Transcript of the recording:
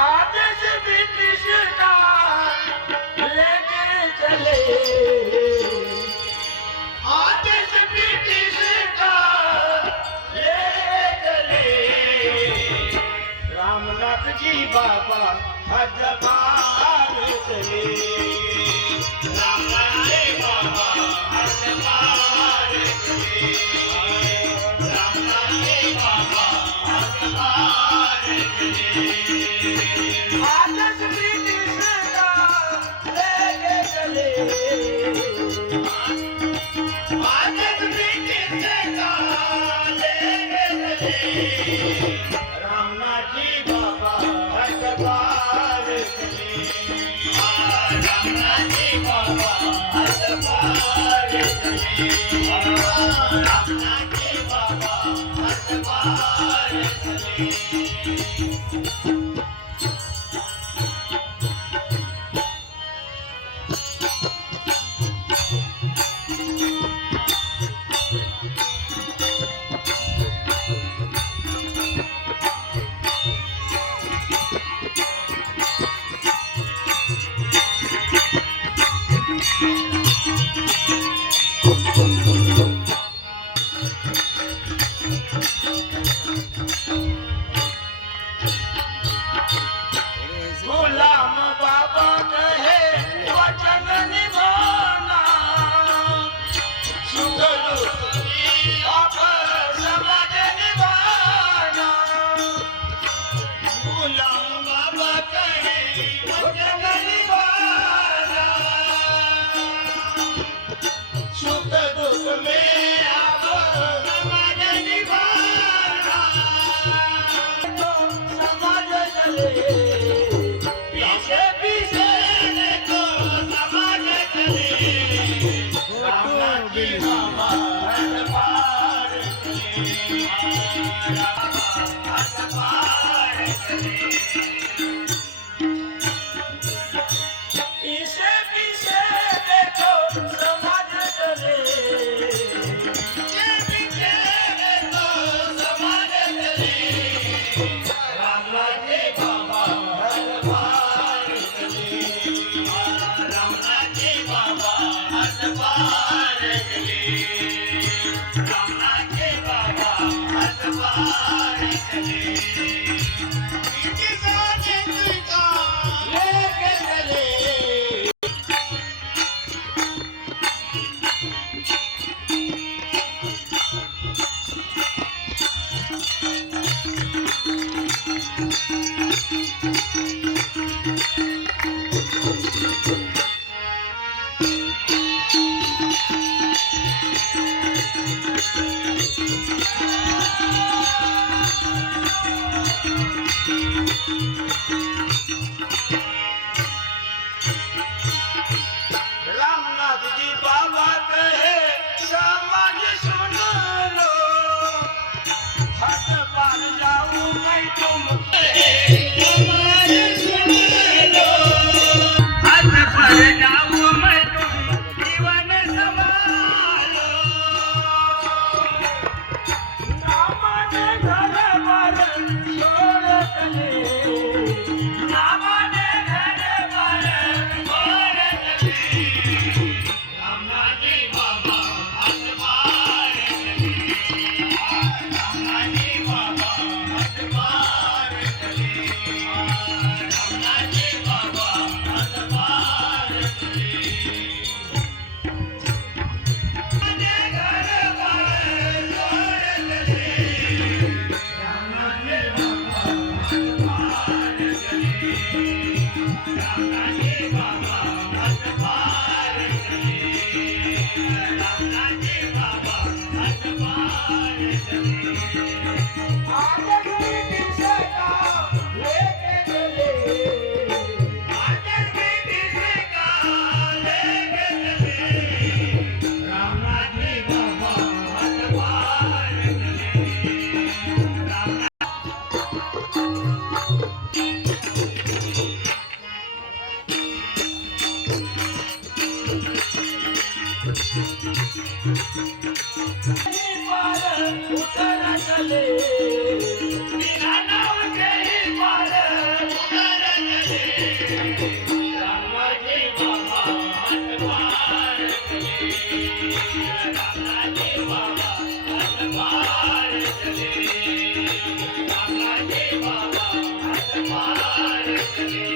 आदेश British का लेके चले, आदेश ब्रिटिश का लेके चले। रामनाथ जी बाबा हज पार चले, रामनाथ जी बाबा हज पार चले, रामनाथ जी बाबा हज पार चले। आदेश ब्रिटिश का लेके चले, आदेश ब्रिटिश का लेके चले। रामनाथ जी बाबा हज पार चले, रामनाथ जी बाबा हज पार चले, रामनाथ जी बाबा हज पार चले। गुलाम बाबा कहे वचन निभाना, सुख दुख आप समझ निभाना। गुलाम बाबा कहे वचन निभाना, सुख दुख में आप समझ निभाना। तो समझ चले, पीछे पीछे देखो समझ चले। रामनाथ जी बाबा हज पार चले, हज पार चले। पीछे पीछे देखो समझ चले, पीछे पीछे देखो समझ चले। रामनाथ जी बाबा हज पार चले, रामनाथ जी बाबा हज पार चले, रामनाथ जी बाबा हज पार चले। ब्रिटिश आदेश का लेके चले, रामनाथ जी बाबा कहे समाज सुन लो, हज पार जाऊं मैं तुम समाज सुन लो, हज पार जाऊं मैं तुम जीवन संभालो। ना माने घर बार छोड़ चले, ना माने घर बार छोड़ चले। रामनाथ जी बाबा हज पार चले, रामनाथ जी बाबा हज पार चले, पार उतरले बिना नावाचे पार उतरले रामाजी बाबा हात मारले रामाजी बाबा हात मारले रामाजी बाबा हात मारले